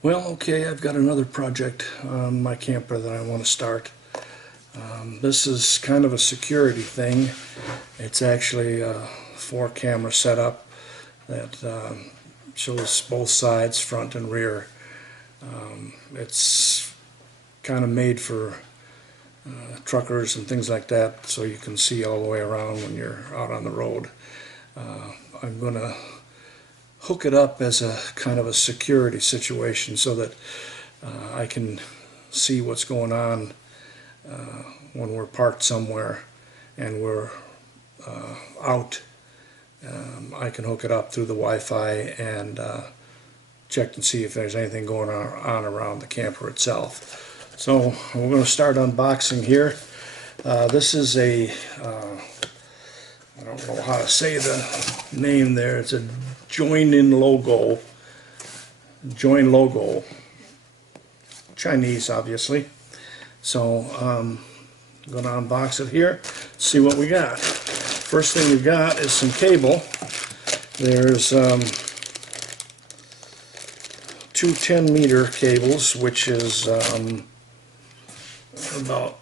Well, okay, I've got another project on my camper that I want to start. This is kind of a security thing. It's actually a 4-camera setup that shows both sides, front and rear. It's kind of made for truckers and things like that, so you can see all the way around when you're out on the road. I'm going to hook it up as a kind of a security situation so that I can see what's going on when we're parked somewhere and we're out. I can hook it up through the Wi-Fi and check and see if there's anything going on around the camper itself. So we're going to start unboxing here. This is a I don't know how to say the name there. It's a join logo, Chinese obviously. So I'm going to unbox it here, see what we got. First thing we got is some cable. There's two 10-meter cables, which is about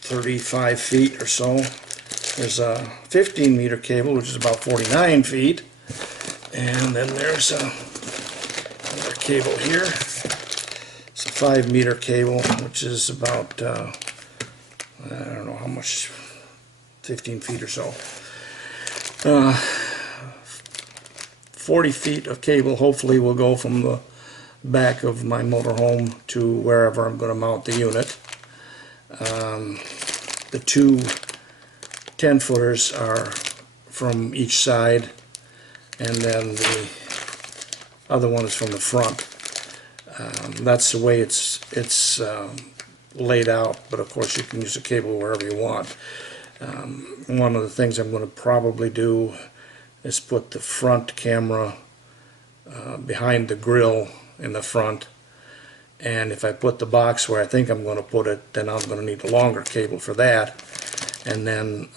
35 feet or so. There's a 15-meter cable, which is about 49 feet. And then there's another cable here. It's a 5-meter cable, which is about, I don't know how much, 15 feet or so. 40 feet of cable hopefully will go from the back of my motorhome to wherever I'm going to mount the unit. The two 10-footers are from each side, and then the other one is from the front. That's the way it's laid out, but of course you can use a cable wherever you want. One of the things I'm going to probably do is put the front camera behind the grill in the front, and if I put the box where I think I'm going to put it, then I'm going to need a longer cable for that, and then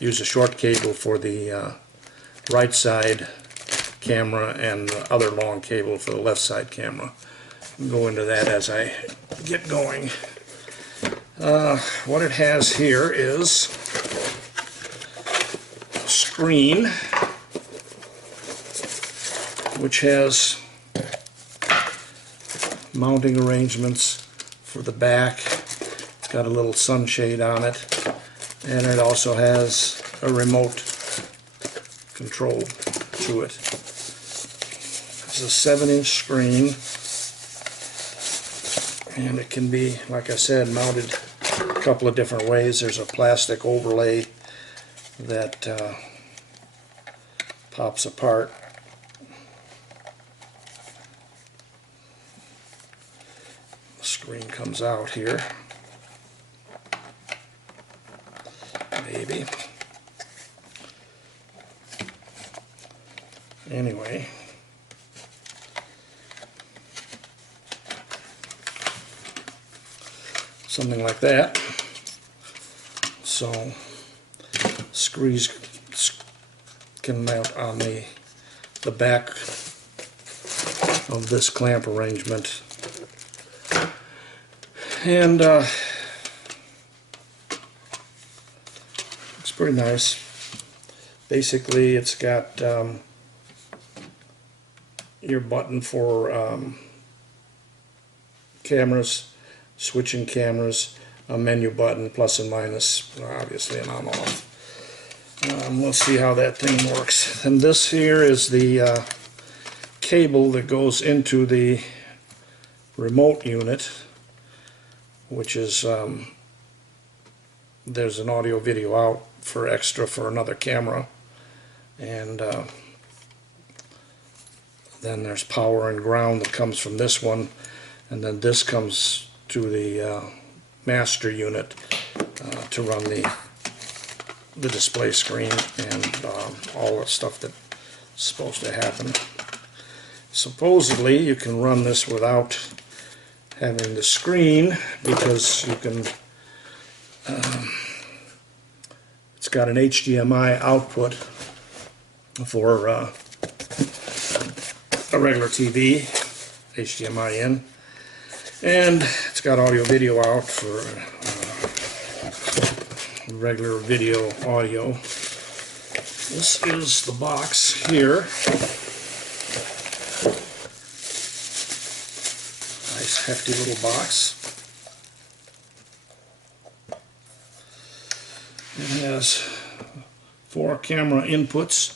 use a short cable for the right side camera and the other long cable for the left side camera. I'll go into that as I get going. What it has here is a screen which has mounting arrangements for the back. It's got a little sunshade on it, and it also has a remote control to it. It's a 7-inch screen, and it can be, like I said, mounted a couple of different ways. There's a plastic overlay that pops apart. The screen comes out here, maybe. Anyway, something like that. So screws can mount on the back of this clamp arrangement, and it's pretty nice. Basically, it's got your button for cameras, switching cameras, a menu button, plus and minus, obviously an on-off. Let's see how that thing works. And this here is the cable that goes into the remote unit, which is, there's an audio video out for extra for another camera, and then there's power and ground that comes from this one, and then this comes to the master unit to run the display screen and all the stuff that's supposed to happen. Supposedly you can run this without having the screen, because you can it's got an HDMI output for a regular TV, HDMI in, and it's got audio video out for regular video audio. This is the box here. Nice hefty little box. It has 4 camera inputs.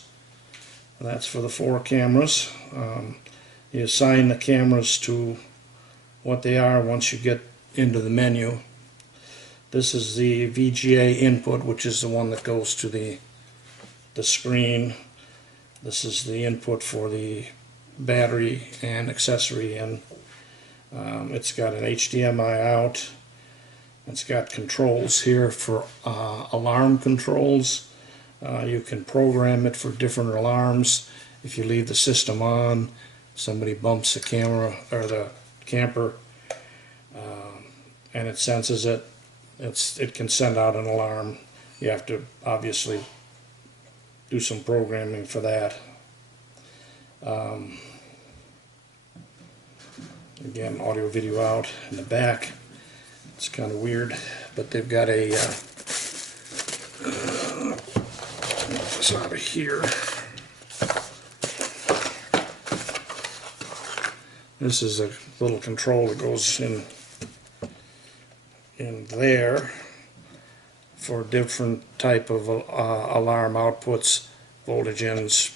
That's for the 4 cameras. You assign the cameras to what they are once you get into the menu. This is the VGA input, which is the one that goes to the screen. This is the input for the battery and accessory in. It's got an HDMI out. It's got controls here for alarm controls. You can program it for different alarms. If you leave the system on, somebody bumps the camera or the camper, and it senses it. It can send out an alarm. You have to obviously do some programming for that. Again, audio video out in the back. It's kind of weird, but they've got a it's out of here. This is a little control that goes in there for different type of alarm outputs, voltage ins,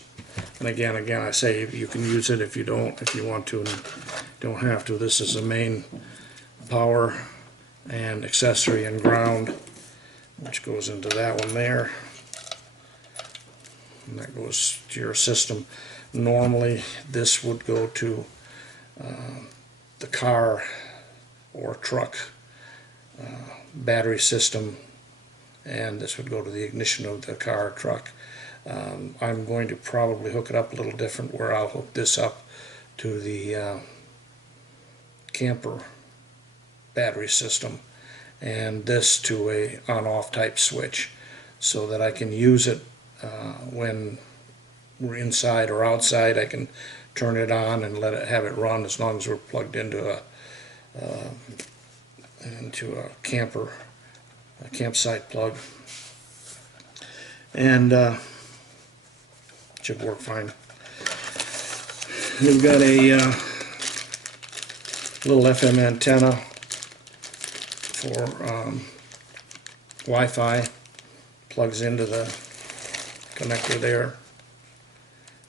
and again I say you can use it if you want to, and don't have to. This is the main power and accessory and ground, which goes into that one there, and that goes to your system. Normally this would go to the car or truck battery system, and this would go to the ignition of the car or truck. I'm going to probably hook it up a little different, where I'll hook this up to the camper battery system, and this to a on-off type switch, so that I can use it when we're inside or outside. I can turn it on and have it run as long as we're plugged into a campsite plug, and should work fine. We've got a little FM antenna for Wi-Fi, plugs into the connector there,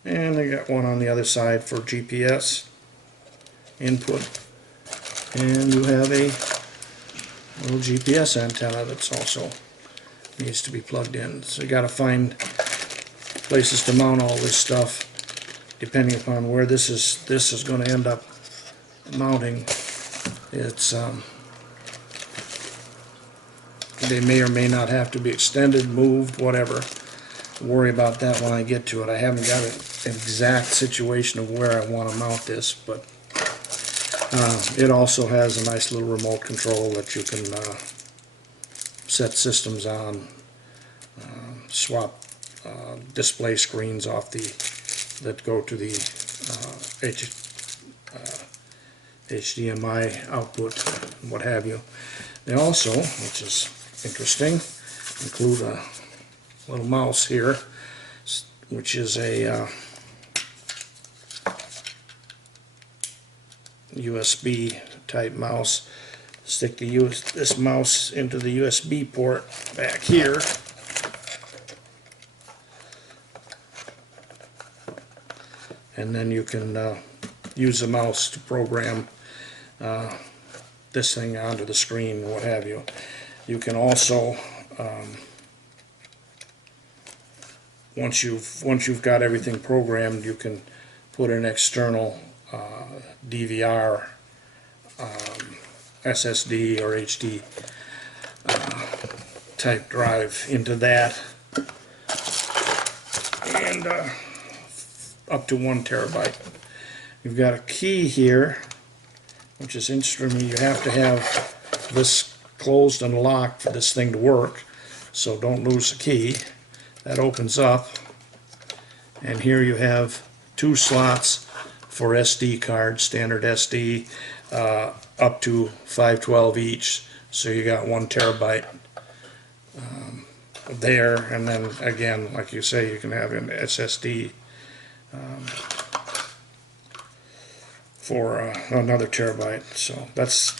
and I got one on the other side for GPS input, and you have a little GPS antenna that's also needs to be plugged in. So you got to find places to mount all this stuff depending upon where this is going to end up mounting. It's they may or may not have to be extended, moved, whatever. Worry about that when I get to it. I haven't got an exact situation of where I want to mount this, but it also has a nice little remote control that you can set systems on, swap display screens off that go to the HDMI output, what have you. They also, which is interesting, include a little mouse here, which is a USB type mouse. Stick this mouse into the USB port back here, and then you can use the mouse to program this thing onto the screen, what have you. You can also once you've got everything programmed, you can put an external DVR, SSD or HD type drive into that, and up to 1 terabyte. You've got a key here, which is interesting. You have to have this closed and locked for this thing to work, so don't lose the key. That opens up, and here you have 2 slots for SD cards, standard SD, up to 512 each. So you got 1 terabyte there, and then again, like you say, you can have an SSD for another terabyte. So that's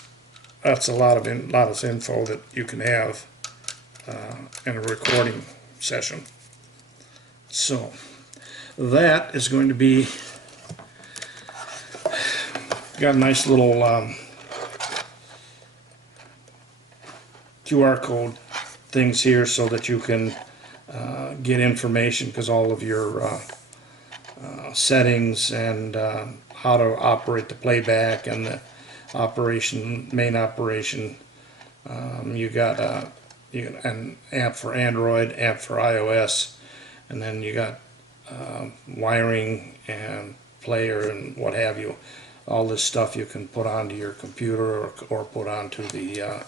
a lot of info that you can have in a recording session. So that is going to be, got a nice little QR code things here so that you can get information, because all of your settings and how to operate the playback and the main operation. You got an app for Android, app for iOS, and then you got wiring and player and what have you. All this stuff you can put onto your computer or put onto the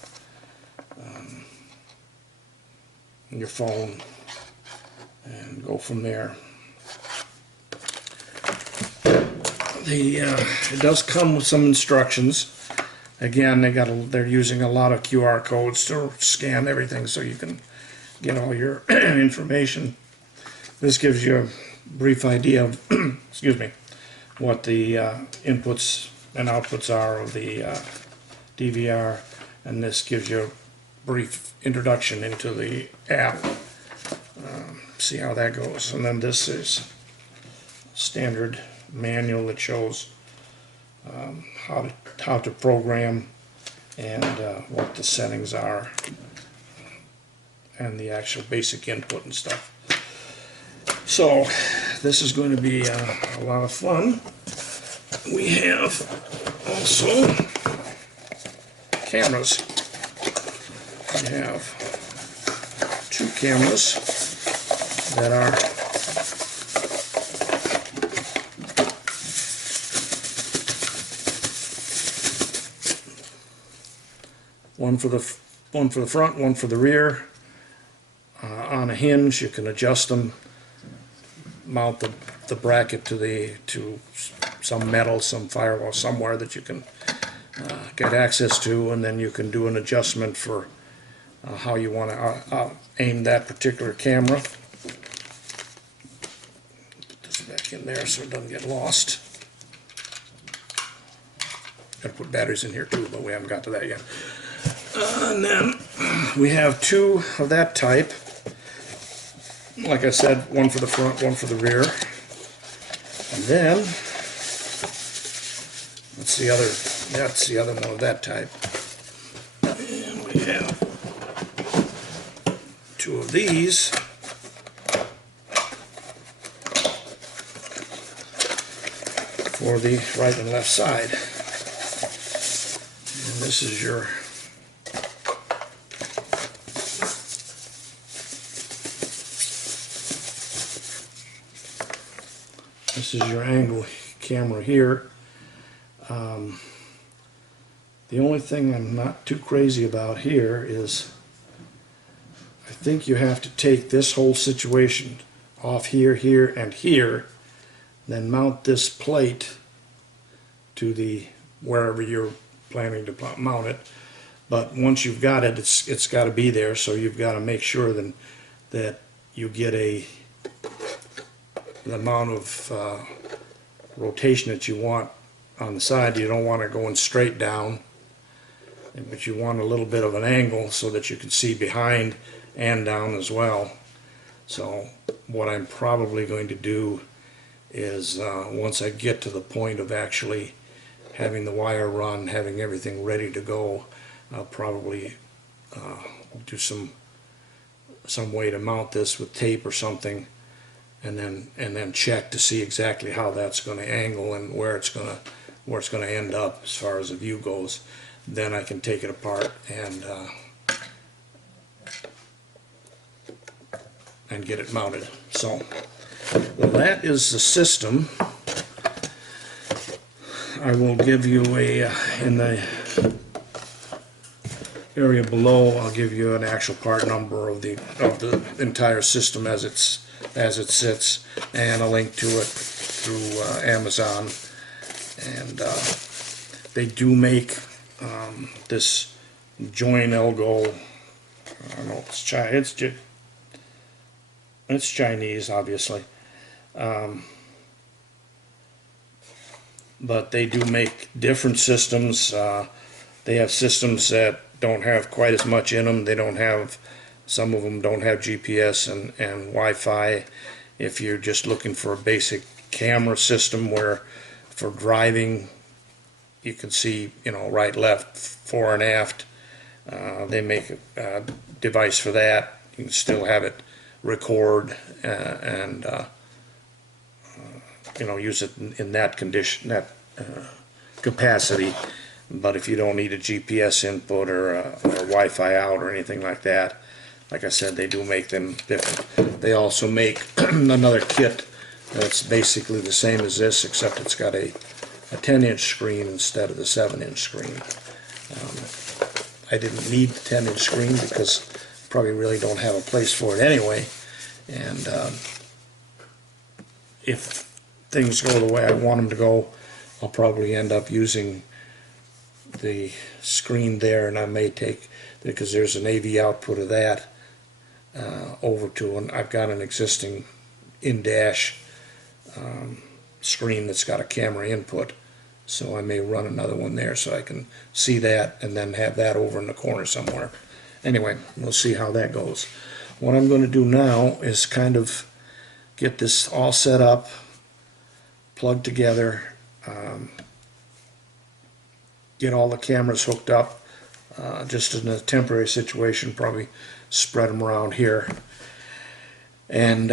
your phone and go from there. It does come with some instructions. Again, they're using a lot of QR codes to scan everything so you can get all your information. This gives you a brief idea of excuse me, what the inputs and outputs are of the DVR, and this gives you a brief introduction into the app. See how that goes. And then this is standard manual that shows how to program and what the settings are and the actual basic input and stuff. So this is going to be a lot of fun. We have also cameras. We have 2 cameras that are one for the front, one for the rear. On a hinge, you can adjust them, mount the bracket to some metal, some firewall somewhere that you can get access to, and then you can do an adjustment for how you want to aim that particular camera. Put this back in there so it doesn't get lost. Got to put batteries in here too, but we haven't got to that yet. And then we have 2 of that type. Like I said, one for the front, one for the rear. And then that's the other one of that type. And we have 2 of these. For the right and left side. And this is your angle camera here. The only thing I'm not too crazy about here is I think you have to take this whole situation off here, here, and here, then mount this plate to the wherever you're planning to mount it. But once you've got it, it's got to be there, so you've got to make sure then that you get the amount of rotation that you want on the side. You don't want it going straight down, but you want a little bit of an angle so that you can see behind and down as well. So what I'm probably going to do is once I get to the point of actually having the wire run, having everything ready to go, I'll probably do some way to mount this with tape or something, and then check to see exactly how that's going to angle and where it's going to end up as far as the view goes. Then I can take it apart and get it mounted. So that is the system. I will give you in the area below, I'll give you an actual part number of the entire system as it sits, and a link to it through Amazon. And they do make this join elbow. I don't know, it's Chinese, obviously. But they do make different systems. They have systems that don't have quite as much in them. They don't have, some of them don't have GPS and Wi-Fi. If you're just looking for a basic camera system where for driving you can see, you know, right, left, fore and aft, they make a device for that. You can still have it record and you know, use it in that condition, that capacity. But if you don't need a GPS input or Wi-Fi out or anything like that, like I said, they do make them different. They also make another kit that's basically the same as this, except it's got a 10-inch screen instead of the 7-inch screen. I didn't need the 10-inch screen because I probably really don't have a place for it anyway. And if things go the way I want them to go, I'll probably end up using the screen there, and I may take, because there's an AV output of that over to, and I've got an existing in-dash screen that's got a camera input, so I may run another one there so I can see that and then have that over in the corner somewhere. Anyway, we'll see how that goes. What I'm going to do now is kind of get this all set up, plugged together, get all the cameras hooked up, just in a temporary situation, probably spread them around here, and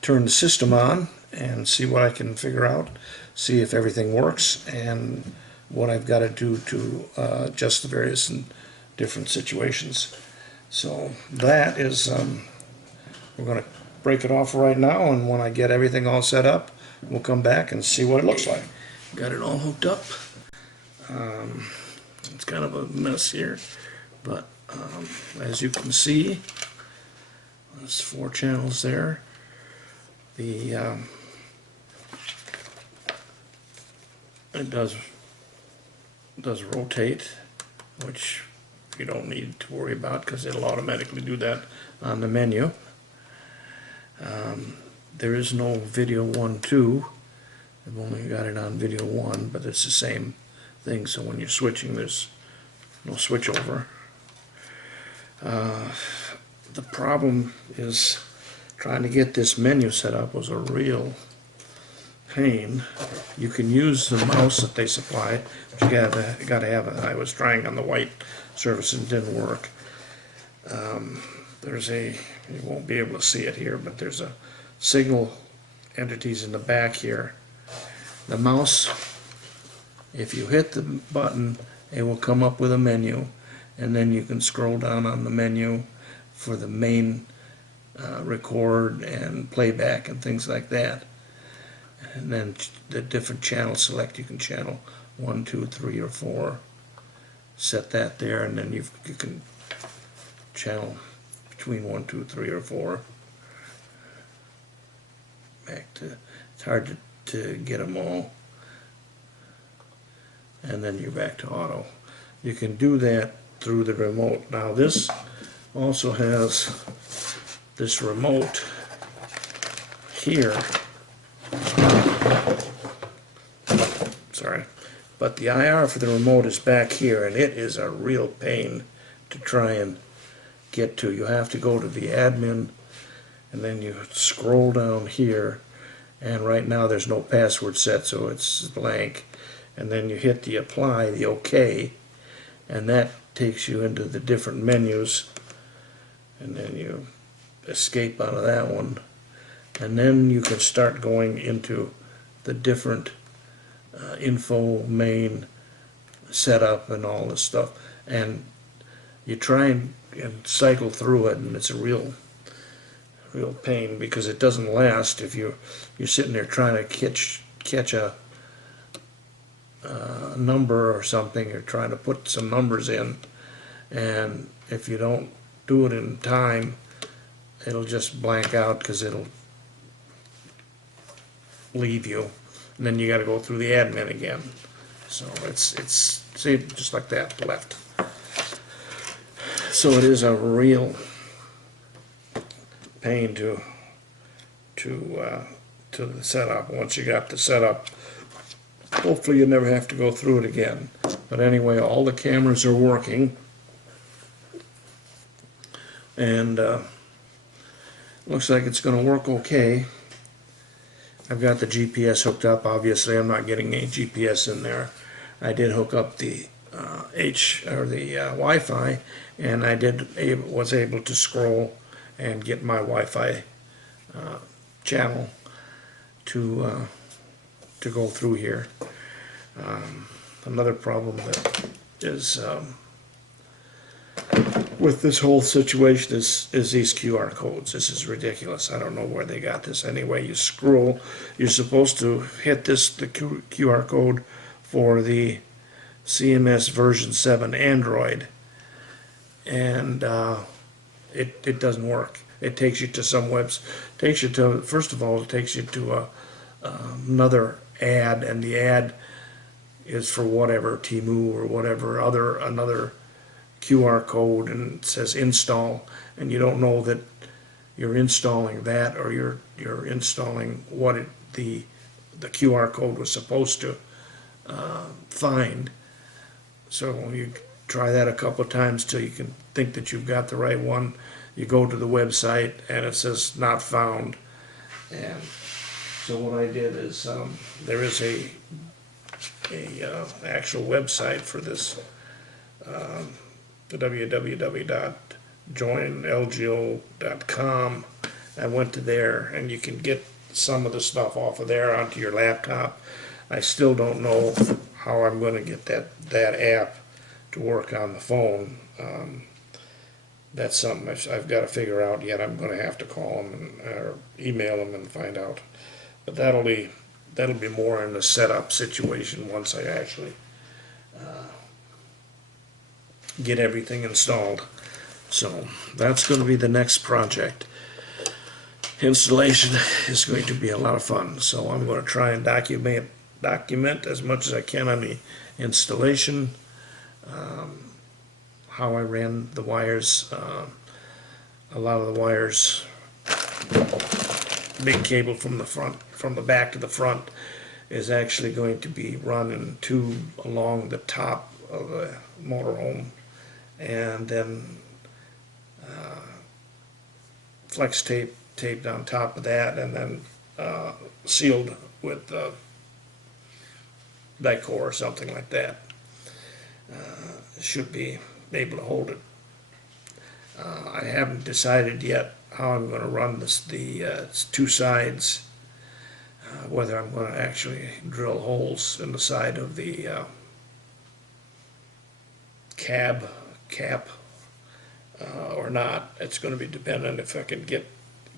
turn the system on and see what I can figure out, see if everything works, and what I've got to do to adjust the various and different situations. So that is, we're going to break it off right now, and when I get everything all set up, we'll come back and see what it looks like. Got it all hooked up. It's kind of a mess here, but as you can see, there's 4 channels there. The it does rotate, which you don't need to worry about because it'll automatically do that on the menu. There is no video 1, 2. I've only got it on video 1, but it's the same thing, so when you're switching, there's no switch over. The problem is trying to get this menu set up was a real pain. You can use the mouse that they supply, but you gotta have it. I was trying on the white surface and it didn't work. There's a, you won't be able to see it here, but there's a signal entities in the back here. The mouse, if you hit the button, it will come up with a menu, and then you can scroll down on the menu for the main record and playback and things like that. And then the different channel select, you can channel 1, 2, 3, or 4. Set that there, and then you can channel between 1, 2, 3, or 4. Back to, it's hard to get them all. And then you're back to auto. You can do that through the remote. Now this also has this remote here. Sorry, but the IR for the remote is back here, and it is a real pain to try and get to. You have to go to the admin, and then you scroll down here, and right now there's no password set, so it's blank. And then you hit the apply, the OK, and that takes you into the different menus, and then you escape out of that one, and then you can start going into the different info, main, setup, and all this stuff. And you try and cycle through it, and it's a real pain because it doesn't last. If you're sitting there trying to catch a number or something, you're trying to put some numbers in, and if you don't do it in time, it'll just blank out because it'll leave you. and then you got to go through the admin again. So it's see, just like that, left. So it is a real pain to the setup. Once you got the setup, hopefully you never have to go through it again. But anyway, all the cameras are working, and looks like it's going to work okay. I've got the GPS hooked up. Obviously, I'm not getting any GPS in there. I did hook up the Wi-Fi, and I was able to scroll and get my Wi-Fi channel to go through here. Another problem that is with this whole situation is these QR codes. This is ridiculous. I don't know where they got this. Anyway, you scroll. You're supposed to hit the QR code for the CMS version 7 Android, and it doesn't work. It takes you to some first of all, it takes you to another ad, and the ad is for whatever, Temu or whatever, another QR code, and it says install, and you don't know that you're installing that, or you're installing what the QR code was supposed to find. So you try that a couple of times till you can think that you've got the right one. You go to the website and it says not found. And so what I did is there is a actual website for this, www.joinlgo.com. I went to there, and you can get some of the stuff off of there onto your laptop. I still don't know how I'm going to get that app to work on the phone. That's something I've got to figure out yet. I'm going to have to call them or email them and find out. But that'll be more in the setup situation once I actually get everything installed. So that's going to be the next project. Installation is going to be a lot of fun. So I'm going to try and document as much as I can on the installation, how I ran the wires. A lot of the wires, big cable from the back to the front, is actually going to be run in tube along the top of the motorhome, and then flex taped on top of that, and then sealed with Dyco or something like that. Should be able to hold it. I haven't decided yet how I'm going to run the two sides, whether I'm going to actually drill holes in the side of the cab cap or not. It's going to be dependent if I can get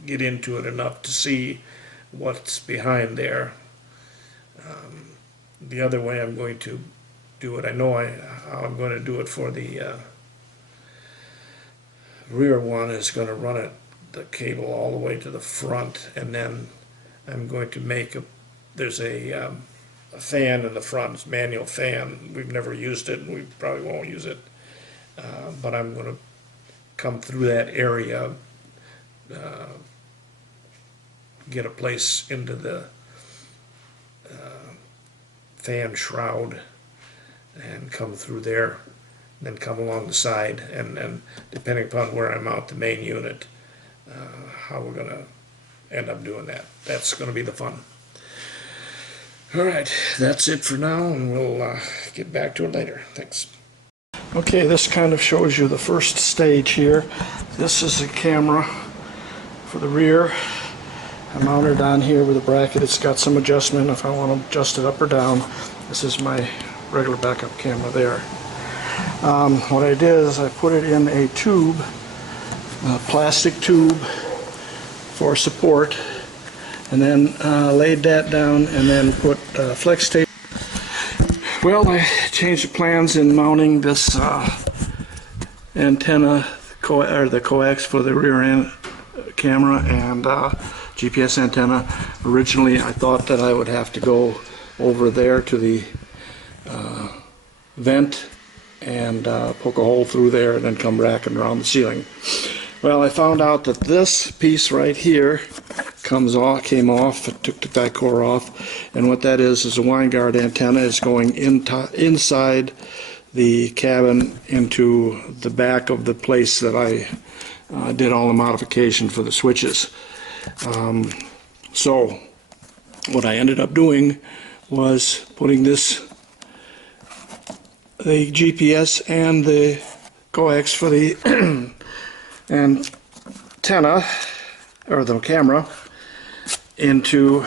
into it enough to see what's behind there. The other way I'm going to do it, I know how I'm going to do it for the rear one, is going to run the cable all the way to the front, and then I'm going to make there's a fan in the front. It's a manual fan. We've never used it, and we probably won't use it, but I'm going to come through that area, get a place into the fan shroud, and come through there, then come along the side, and depending upon where I mount the main unit, how we're going to end up doing that. That's going to be the fun. Alright, that's it for now, and we'll get back to it later. Thanks. Okay, this kind of shows you the first stage here. This is the camera for the rear. I mounted on here with a bracket. It's got some adjustment if I want to adjust it up or down. This is my regular backup camera there. What I did is I put it in a tube, a plastic tube for support, and then laid that down, and then put flex tape. Well, I changed the plans in mounting this antenna, or the coax for the rear end camera, and GPS antenna. Originally I thought that I would have to go over there to the vent and poke a hole through there and then come back and around the ceiling. Well, I found out that this piece right here came off. It took the die-core off, and what that is a wind guard antenna is going inside the cabin into the back of the place that I did all the modification for the switches. So what I ended up doing was putting the GPS and the coax for the antenna, or the camera, into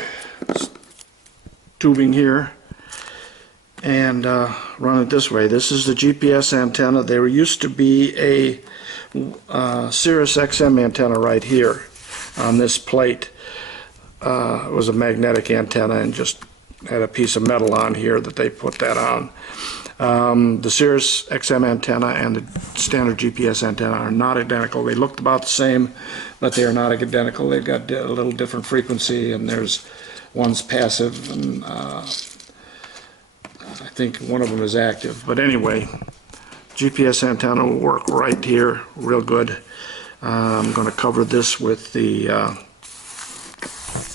tubing here and run it this way. This is the GPS antenna. There used to be a Sirius XM antenna right here on this plate. It was a magnetic antenna and just had a piece of metal on here that they put that on. The Sirius XM antenna and the standard GPS antenna are not identical. They looked about the same, but they are not identical. They've got a little different frequency, and one's passive, and I think one of them is active. But anyway, GPS antenna will work right here real good. I'm going to cover this with the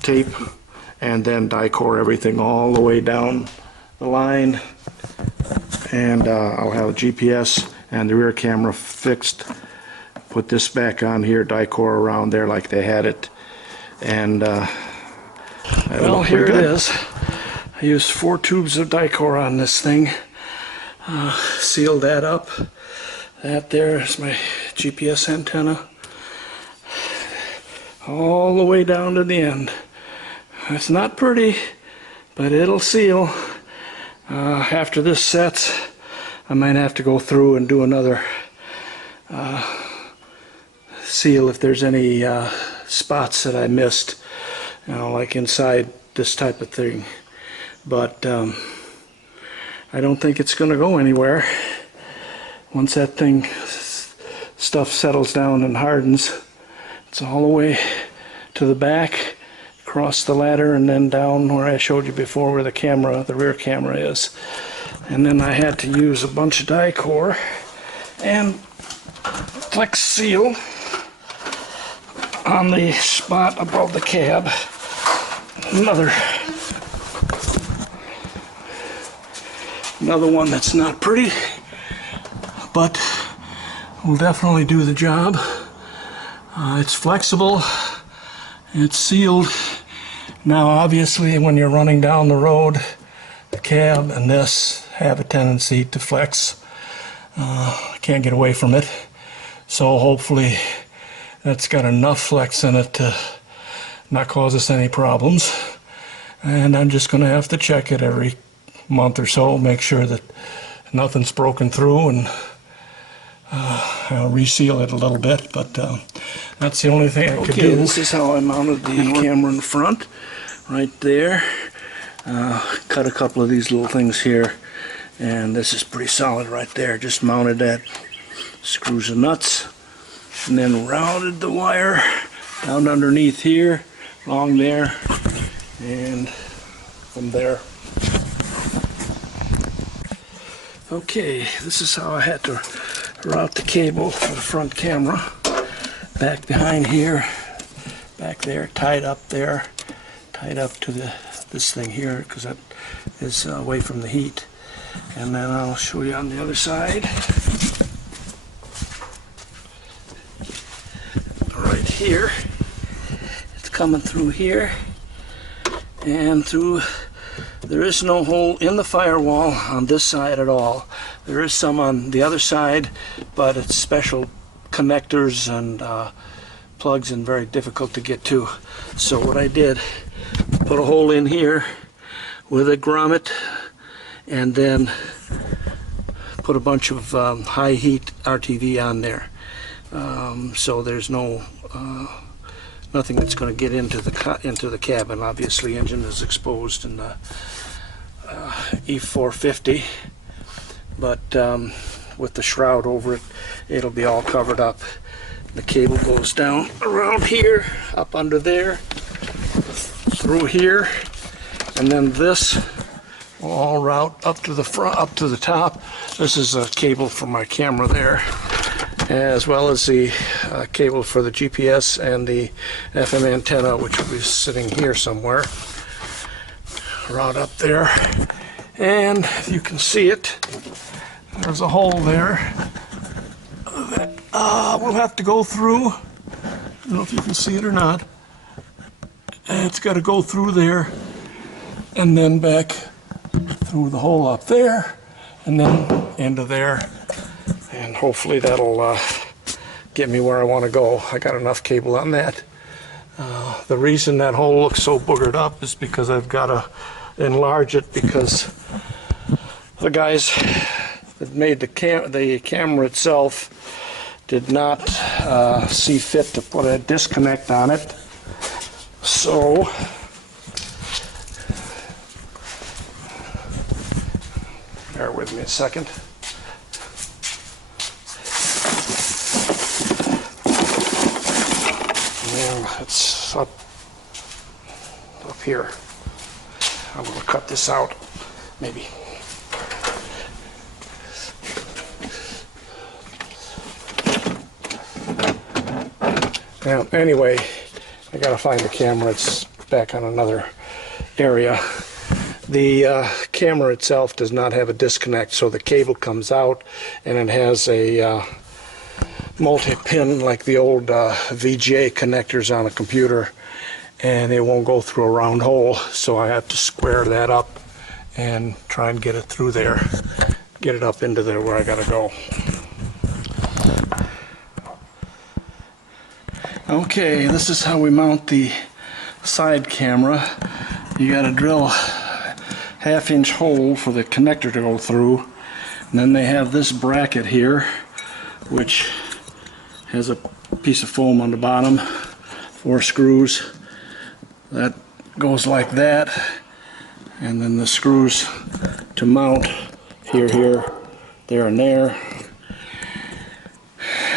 tape and then die-core everything all the way down the line, and I'll have a GPS and the rear camera fixed. Put this back on here, die-core around there like they had it, and well, here it is. I used 4 tubes of die-core on this thing. Sealed that up. That there is my GPS antenna all the way down to the end. It's not pretty, but it'll seal. After this sets, I might have to go through and do another seal if there's any spots that I missed, like inside this type of thing. But I don't think it's going to go anywhere. Once that stuff settles down and hardens, it's all the way to the back, across the ladder, and then down where I showed you before where the rear camera is. And then I had to use a bunch of die-core and flex seal on the spot above the cab. Another one that's not pretty, but will definitely do the job. It's flexible, it's sealed. Now obviously when you're running down the road, the cab and this have a tendency to flex. I can't get away from it. So hopefully that's got enough flex in it to not cause us any problems. And I'm just going to have to check it every month or so, make sure that nothing's broken through, and I'll reseal it a little bit, but that's the only thing I could do. This is how I mounted the camera in front, right there. Cut a couple of these little things here, and this is pretty solid right there. Just mounted that, screws and nuts, and then routed the wire down underneath here, along there, and from there. Okay, this is how I had to route the cable for the front camera. Back behind here, back there, tied up there, tied up to this thing here, because that is away from the heat. And then I'll show you on the other side. Right here, it's coming through here and through. There is no hole in the firewall on this side at all. There is some on the other side, but it's special connectors and plugs and very difficult to get to. So what I did, put a hole in here with a grommet, and then put a bunch of high heat RTV on there. So there's nothing that's going to get into the cabin. Obviously, engine is exposed in the E450, but with the shroud over it, it'll be all covered up. The cable goes down around here, up under there, through here, and then this will all route up to the front, up to the top. This is a cable for my camera there, as well as the cable for the GPS and the FM antenna, which will be sitting here somewhere. Route up there, and if you can see it, there's a hole there that we'll have to go through. I don't know if you can see it or not. It's got to go through there and then back through the hole up there and then into there, and hopefully that'll get me where I want to go. I got enough cable on that. The reason that hole looks so boogered up is because I've got to enlarge it, because the guys that made the camera itself did not see fit to put a disconnect on it. So bear with me a second. And it's up here. I'm going to cut this out, maybe. Now, anyway, I got to find the camera. It's back on another area. The camera itself does not have a disconnect, so the cable comes out, and it has a multi-pin like the old VGA connectors on a computer, and it won't go through a round hole, so I have to square that up and try and get it through there, get it up into there where I gotta go. Okay, this is how we mount the side camera. You gotta drill a half-inch hole for the connector to go through, and then they have this bracket here, which has a piece of foam on the bottom, 4 screws. That goes like that, and then the screws to mount here, there, and there.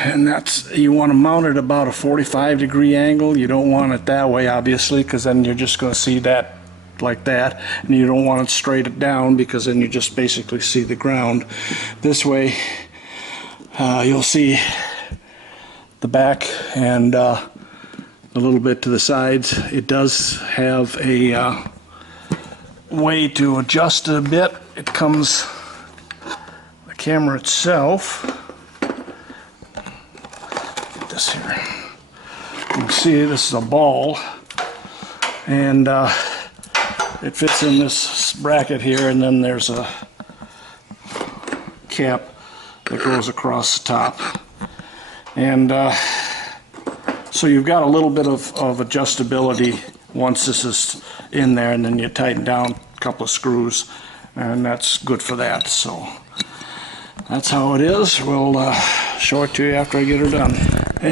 And that's, you want to mount it about a 45-degree angle. You don't want it that way, obviously, because then you're just going to see that like that, and you don't want it straight down, because then you just basically see the ground. This way you'll see the back and a little bit to the sides. It does have a way to adjust it a bit. It comes, the camera itself, get this here, you can see this is a ball, and it fits in this bracket here, and then there's a cap that goes across the top. And so you've got a little bit of adjustability once this is in there, and then you tighten down a couple of screws, and that's good for that. So that's how it is. We'll show it to you after I get her done.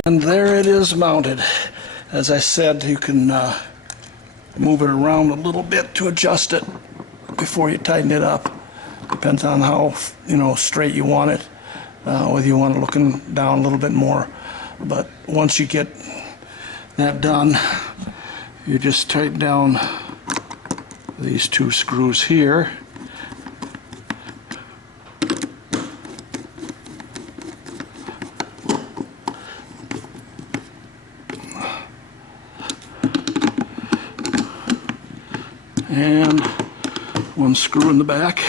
And there it is mounted. As I said, you can move it around a little bit to adjust it before you tighten it up. Depends on how straight you want it, whether you want it looking down a little bit more. But once you get that done, you just tighten down these 2 screws here. And 1 screw in the back.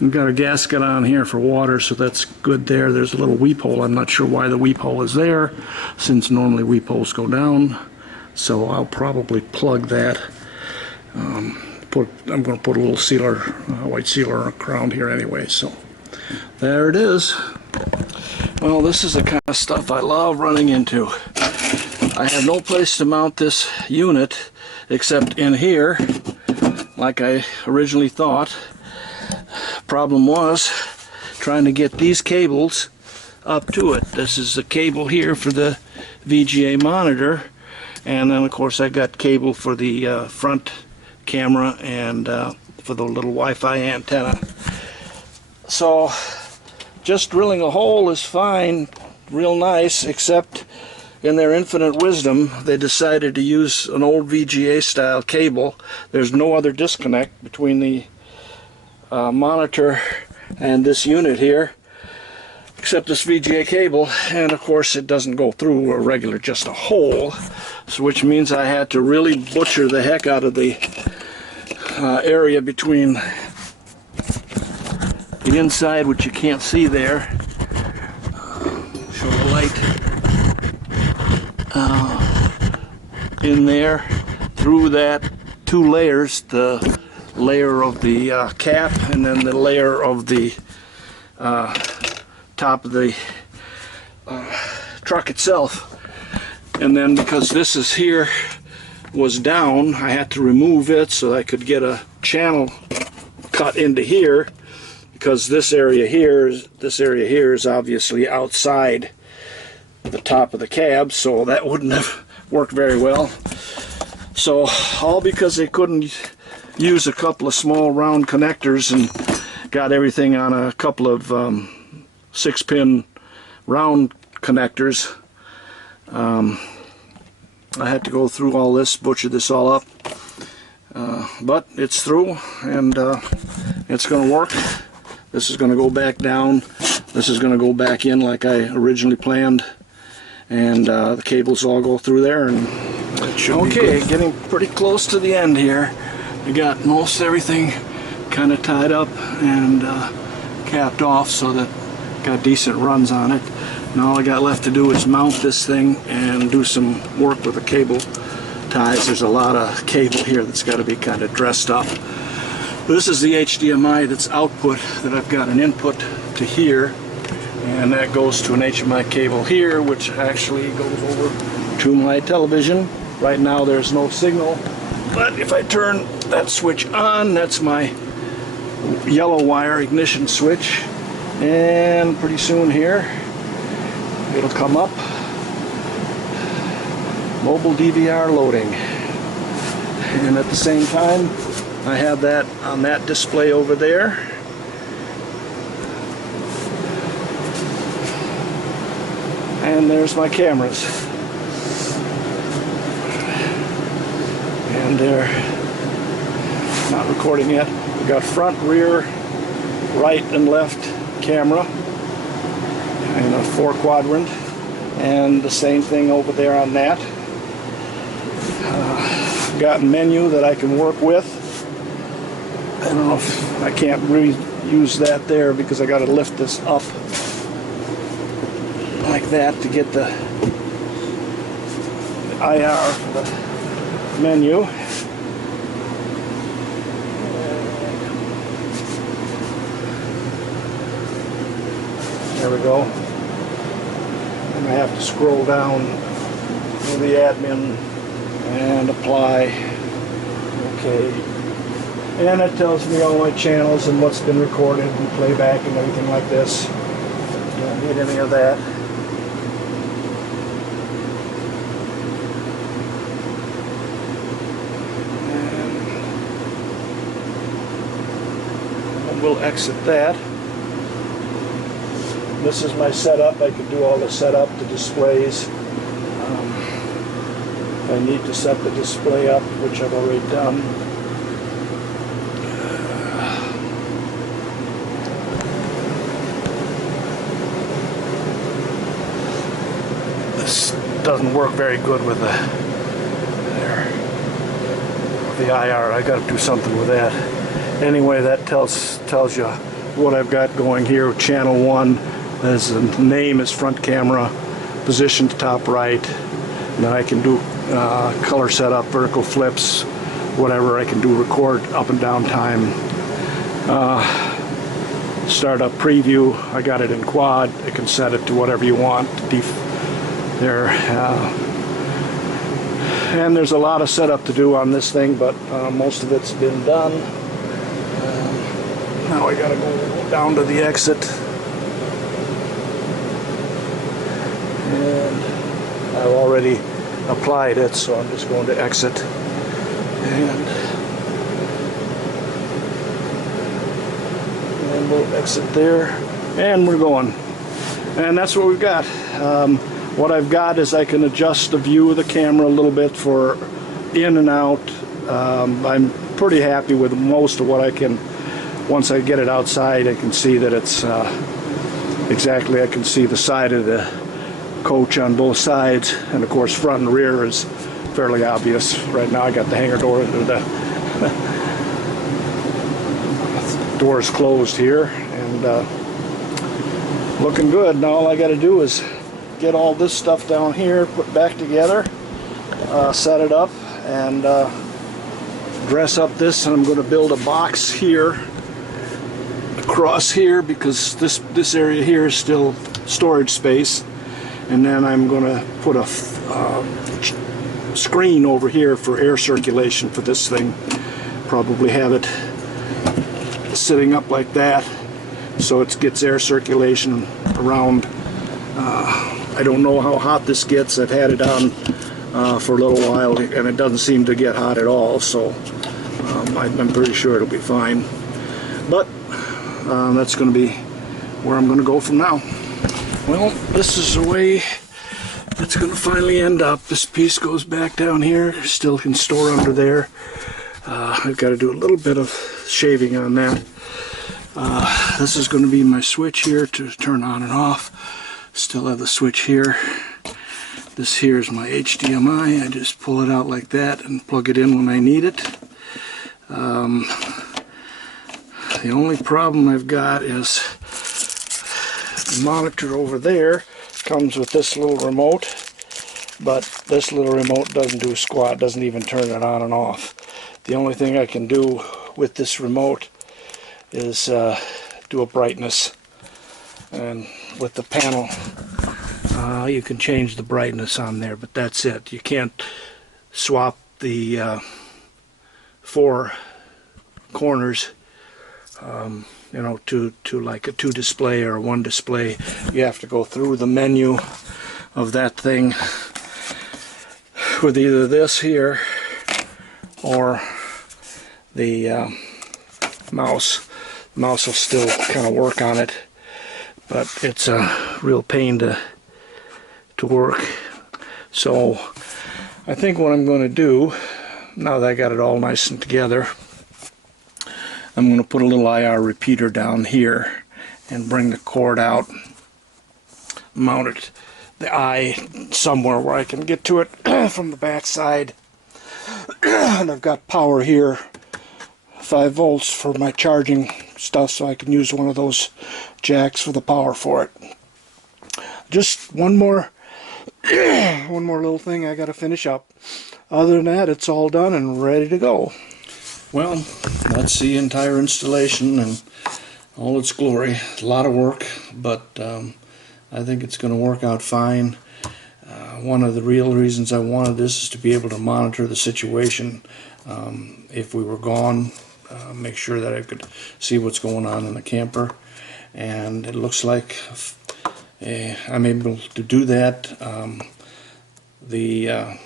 We've got a gasket on here for water, so that's good there. There's a little weep hole. I'm not sure why the weep hole is there, since normally weep holes go down. So I'll probably plug that. I'm going to put a little sealer, white sealer around here anyway. So there it is. Well, this is the kind of stuff I love running into. I have no place to mount this unit except in here, like I originally thought. Problem was trying to get these cables up to it. This is the cable here for the VGA monitor, and then of course I got cable for the front camera and for the little Wi-Fi antenna. So just drilling a hole is fine real nice, except in their infinite wisdom they decided to use an old VGA style cable. There's no other disconnect between the monitor and this unit here except this VGA cable, and of course it doesn't go through a regular, just a hole, so which means I had to really butcher the heck out of the area between the inside, which you can't see there. Show the light in there, through that two layers, the layer of the cap and then the layer of the top of the truck itself. And then because this is here was down, I had to remove it so I could get a channel cut into here, because this area here is obviously outside the top of the cab, so that wouldn't have worked very well. So all because they couldn't use a couple of small round connectors and got everything on a couple of 6-pin round connectors. I had to go through all this, butcher this all up, but it's through, and it's going to work. This is going to go back down, this is going to go back in like I originally planned, and the cables all go through there, and it should be good. Getting pretty close to the end here. I got most everything kind of tied up and capped off so that got decent runs on it. Now all I got left to do is mount this thing and do some work with the cable ties. There's a lot of cable here that's got to be kind of dressed up. This is the HDMI that's output that I've got an input to here, and that goes to an HDMI cable here, which actually goes over to my television. Right now there's no signal, but if I turn that switch on, that's my yellow wire ignition switch, and pretty soon here it'll come up. Mobile DVR loading. And at the same time, I have that on that display over there. And there's my cameras. And they're not recording yet. We got front, rear, right and left camera and a 4-quadrant, and the same thing over there on that. Got a menu that I can work with. I don't know if I can't really use that there because I got to lift this up like that to get the IR for the menu. There we go. And I have to scroll down to the admin and apply. Okay. And it tells me all my channels and what's been recorded and playback and everything like this. Don't need any of that. And we'll exit that. This is my setup. I could do all the setup, the displays. I need to set the display up, which I've already done. This doesn't work very good with the IR. I got to do something with that. Anyway, that tells you what I've got going here. Channel 1. As the name is front camera, position to top right. And then I can do color setup, vertical flips, whatever. I can do record up and down time. Startup preview, I got it in quad. I can set it to whatever you want. There. And there's a lot of setup to do on this thing, but most of it's been done. Now I gotta go down to the exit. And I've already applied it, so I'm just going to exit. And we'll exit there. And we're going. And that's what we've got. What I've got is I can adjust the view of the camera a little bit for in and out. I'm pretty happy with most of what I can. Once I get it outside, I can see that it's exactly, I can see the side of the coach on both sides, and of course front and rear is fairly obvious. Right now I got the hangar door, the door is closed here, and looking good. Now all I got to do is get all this stuff down here, put back together, set it up, and dress up this, and I'm going to build a box here across here, because this area here is still storage space, and then I'm going to put a screen over here for air circulation for this thing. Probably have it sitting up like that so it gets air circulation around. I don't know how hot this gets. I've had it on for a little while and it doesn't seem to get hot at all, so I'm pretty sure it'll be fine. But that's going to be where I'm going to go from now. Well, this is the way it's going to finally end up. This piece goes back down here, still can store under there. I've got to do a little bit of shaving on that. This is going to be my switch here to turn on and off. Still have the switch here. This here is my HDMI. I just pull it out like that and plug it in when I need it. The only problem I've got is the monitor over there comes with this little remote, but this little remote doesn't do squat, doesn't even turn it on and off. The only thing I can do with this remote is do a brightness, and with the panel you can change the brightness on there, but that's it. You can't swap the four corners you know, to like a 2 display or a 1 display. You have to go through the menu of that thing with either this here or the mouse. The mouse will still kind of work on it, but it's a real pain to work. So I think what I'm going to do, now that I got it all nice and together, I'm going to put a little IR repeater down here and bring the cord out, mount it, the eye somewhere where I can get to it from the back side. And I've got power here, 5 volts for my charging stuff, so I can use one of those jacks for the power for it. Just one more little thing I got to finish up. Other than that, it's all done and ready to go. Well, that's the entire installation and all its glory. A lot of work, but I think it's going to work out fine. One of the real reasons I wanted this is to be able to monitor the situation if we were gone, make sure that I could see what's going on in the camper, and it looks like I'm able to do that. The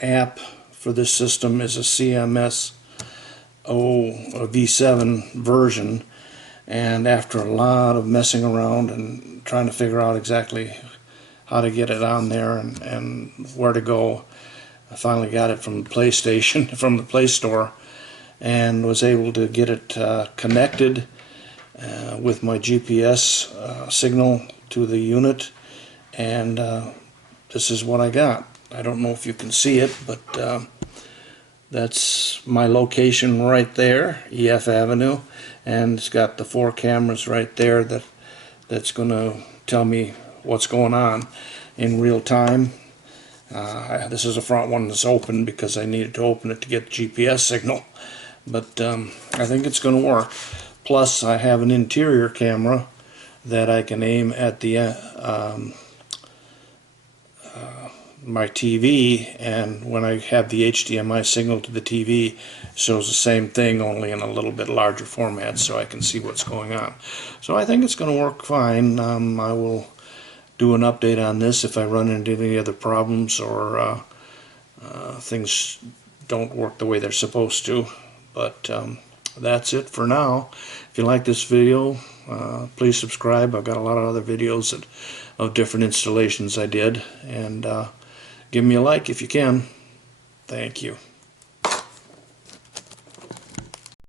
app for this system is a CMS V7 version, and after a lot of messing around and trying to figure out exactly how to get it on there and where to go, I finally got it from the PlayStation, from the Play Store, and was able to get it connected with my GPS signal to the unit, and this is what I got. I don't know if you can see it, but that's my location right there, EF Avenue, and it's got the 4 cameras right there that's going to tell me what's going on in real time. This is a front one that's open because I needed to open it to get the GPS signal, but I think it's going to work. Plus I have an interior camera that I can aim at the my TV, and when I have the HDMI signal to the TV, it shows the same thing, only in a little bit larger format, so I can see what's going on. So I think it's going to work fine. I will do an update on this if I run into any other problems or things don't work the way they're supposed to, but that's it for now. If you like this video, please subscribe. I've got a lot of other videos of different installations I did, and give me a like if you can. Thank you.